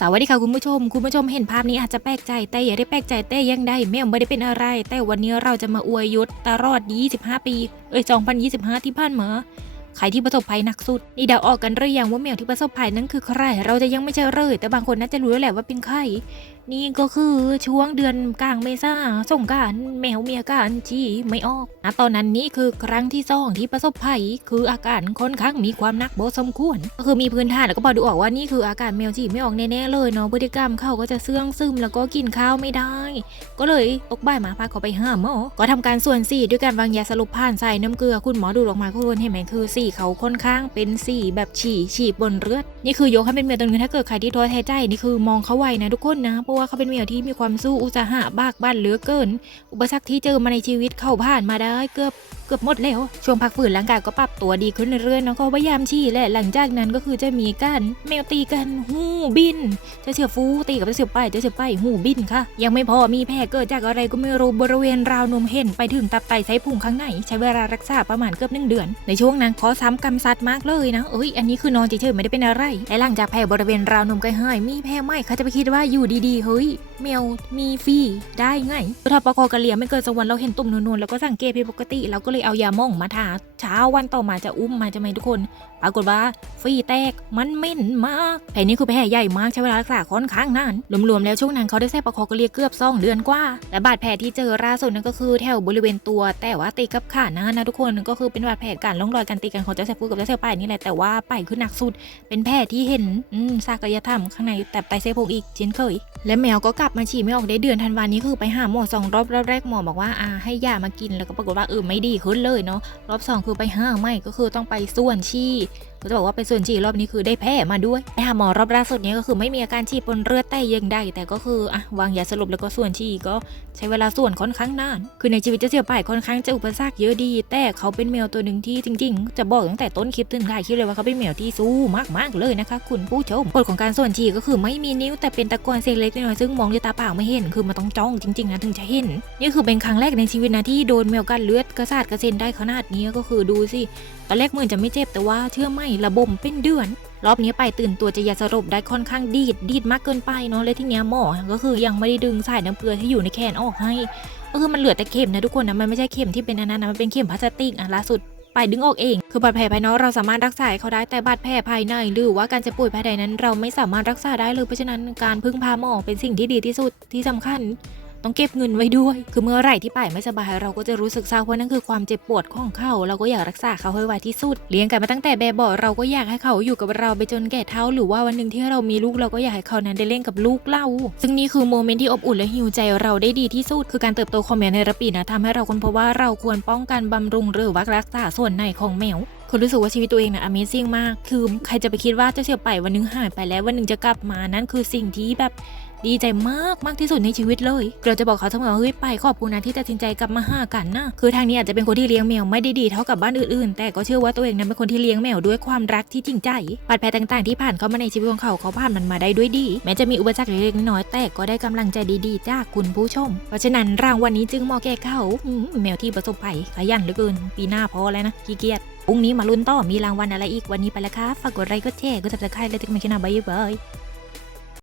สวัสดีค่ะคุณผู้ชม คุณผู้ชมเห็นภาพนี้อาจจะแปลกใจแต่อย่าได้แปลกใจแต่ยังได้แมวไม่ได้เป็นอะไร แต่วันนี้เราจะมาอวยยศตลอด 25 ปี เอ้ย 2025 ที่ผ่านมา ใครที่ประสบภัยหนักสุด นี่เดาออกกันหรือยังว่าแมวที่ประสบภัยนั้นคือใคร เราจะยังไม่เจอเลยแต่บางคนน่าจะรู้แล้วแหละว่าเป็นใคร นี่ก็คือช่วงเดือนกลางเมษาส่งการแมวมีอาการที่ไม่ออกนะตอนนั้นนี่คือครั้งที่สองที่ประสบภัย คืออาการค่อนข้างมีความหนักโบสมควร ก็คือมีพื้นฐานแล้วก็พอดูออกว่านี่คืออาการแมวจีไม่ออกแน่ๆเลยเนาะพฤติกรรมเขาก็จะเสื่องซึมแล้วก็กินข้าวไม่ได้ ก็เลยตกบ่ายมาพาเขาไปห้าหมอก็ทำการส่วนสีด้วยการวางยาสลบผ่านใส่น้ำเกลือคุณหมอดูออกมาคุณเห็นไหมคือสีเขาค่อนข้างเป็นสีแบบฉี่ฉีบบนเลือด นี่คือยกให้เป็นแมวตัวนึงถ้าเกิดใครที่ท้อแท้ใจนี่คือมองเขาไว้นะทุกคนนะ เพราะว่าเขาเป็นแมวที่มีความสู้อุตสาหะบากบั่นเหลือเกิน อุปสรรคที่เจอมาในชีวิตเข้าผ่านมาได้เกือบเกือบหมดแล้ว ช่วงพักฝืนร่างกายก็ปรับตัวดีขึ้นเรื่อยๆนะก็พยายามชี้แหละหลังจากนั้นก็คือจะมีการแมวตีกันหูบินเจ้าเสือฟูตีกับเจ้าเสือไปายเจ้าเสือไปายหูบินค่ะ ยังไม่พอมีแผลเกิดจากอะไรก็ไม่รู้บริเวณราวนมเห็นไปถึงตับไตไส้พุงข้างในใช้เวลารักษาประมาณเกือบหนึ่งเดือน ในช่วงนั้นขอซ้ำกำซัดมากเลยนะเอ้ยอันนี้คือนอนเฉยๆไม่ได้เป็นอะไรและหลังจากแผลบริเวณราวนมก็หายมีแผลไหมเขาจะไปคิดว่าอยู่ดีๆเฮ้ย แมวมีฟรีได้ไงคือถ้าปกกระเหลียไม่เกินสักวันเราเห็นตุ่มนูนๆแล้วก็สังเกตผิดปกติเราก็เลยเอายาหม่องมาทาเช้าวันต่อมาจะอุ้มมาจะไหมทุกคน ปรากฏว่าฟรีแตกมันเหม็นมากแผลนี้คือแผลใหญ่มากใช้เวลารักษาค่อนข้างนานรวมๆแล้วช่วงนั้นเขาได้ใส่ประคอกระเลียเกือบสองเดือนกว่าและบาดแผลที่เจอล่าสุดนั่นก็คือแถวบริเวณตัว แต่ว่าตีกับขาหน้านะทุกคนก็คือเป็นบาดแผลการร่องรอยการตีกันของเจ้าแสบฟูกับเจ้าแสบป่ายนี่แหละแต่ว่าป่ายคือหนักสุด เป็นแผลที่เห็นอืมซากายธรรมข้างในแต่ไตเซโพงอีกเช่นเคย และแมวก็กลับมาฉี่ไม่ออกได้เดือนธันวานี้คือไปหาหมอสองรอบรอบแรกหมอบอกว่าอ่าให้ยามากินแล้วก็ปรากฏว่าเออไม่ดีขึ้นเลยเนาะรอบสองคือไปห้าไม่ก็คือต้องไปส่วนฉี่ก็จะบอกว่าไปส่วนฉี่รอบนี้คือได้แพ้มาด้วยไปหาหมอรอบล่าสุดนี้ก็คือไม่มีอาการฉี่ปนเลือดแต่ยังใดแต่ก็คืออะวางยาสลบแล้วก็ส่วนฉี่ก็ใช้เวลาส่วนค่อนข้างนาน คือในชีวิตเจะเสียไปค่อนข้างจะอุปสรรคเยอะดี แต่เขาเป็นแมวตัวหนึ่งที่จริง ๆ จะบอกตั้งแต่ต้นคลิปถึงท้ายคลิปเลยว่าเขาเป็นแมวที่สู้มากๆเลยนะคะ คุณผู้ชมกฎของการส่วนฉี่ก็คือไม่มีนิ้วแต่เป็นตะกอนเส้นเล็กน้อยซึ่งมองด้วยตาเปล่าไม่เห็นคือมันต้องจ้องจริงๆนะถึงจะเห็น นี่คือเป็นครั้งแรกในชีวิตนะที่โดนแมวกัดเลือดกระสาดกระเซ็นได้ขนาดนี้ก็คือดูสิตอนแรกเหมือนจะไม่เจ็บแต่ว่าเชื่อไหมระบมเป็นเดือน รอบนี้ไปตื่นตัวจะยาสลบได้ค่อนข้างดีดดีดมากเกินไปเนาะเลยที่เนี้ยหมอก็คือยังไม่ได้ดึงสายน้ำเกลือที่อยู่ในแขนออกให้ ก็คือมันเหลือแต่เข็มนะทุกคนนะมันไม่ใช่เข็มที่เป็นอันนั้นนะมันเป็นเข็มพลาสติกอะล่าสุด ไปดึงออกเอง คือบาดแผลภายนอกเราสามารถรักษาให้เขาได้แต่บาดแผลภายใน หรือว่าการเจ็บป่วยภายในนั้น เราไม่สามารถรักษาได้เลยเพราะฉะนั้นการพึ่งพาหมอเป็นสิ่งที่ดีที่สุดที่สำคัญ ต้องเก็บเงินไว้ด้วย คือเมื่อไหร่ที่ป่ายไม่สบายเราก็จะรู้สึกเศร้าเพราะนั่นคือความเจ็บปวดของเขา เราก็อยากรักษาเขาให้ไวที่สุด เลี้ยงกันมาตั้งแต่แบบเบาเราก็อยากให้เขาอยู่กับเราไปจนแก่เฒ่าหรือว่าวันหนึ่งที่เรามีลูกเราก็อยากให้เขานั้นได้เล่นกับลูกเรา ซึ่งนี่คือโมเมนต์ที่อบอุ่นและฮิวใจเราได้ดีที่สุด คือการเติบโตของแมวในระปีนะทำให้เราค้นพบว่าเราควรป้องกันบำรุงหรือว่ารักษาส่วนไหนของแมวคือรู้สึกว่าชีวิตตัวเองนะ Amazing มาก คือใครจะไปคิดว่าเจ้าเสี่ยวไปวันหนึงหายไปแล้ววันหนึ่งจะกลับมานั่นคือสิ่งที่แบบ ดีใจมากมากที่สุดในชีวิตเลยเราจะบอกเขาเสมอว่าเฮ้ยไปขอบคุณนะที่ตัดสินใจกลับมาหากันนะคือทางนี้อาจจะเป็นคนที่เลี้ยงแมวไม่ได้ดีเท่ากับบ้านอื่นๆ แต่ก็เชื่อว่าตัวเองนั้นเป็นคนที่เลี้ยงแมวด้วยความรักที่จริงใจบาดแผลต่างๆที่ผ่านเข้ามาในชีวิตของเขาเขาผ่านมันมาได้ด้วยดี แม้จะมีอุปสรรคเล็กๆน้อยแต่ก็ได้กำลังใจดีๆ จากคุณผู้ชม เพราะฉะนั้นรางวัลนี้จึงเหมาะแก่เขาแมวที่ประสบภัยขยันเหลือเกิน ปีหน้าพอแล้วนะขี้เกียจพรุ่งนี้มาลุ้นต่อมีรางวัลอะไรอีกวันนี้ไปแล้วค่ะฝากกดไลค์กดแชร์กดติดตามและติ๊กไม่กินน้าบายบาย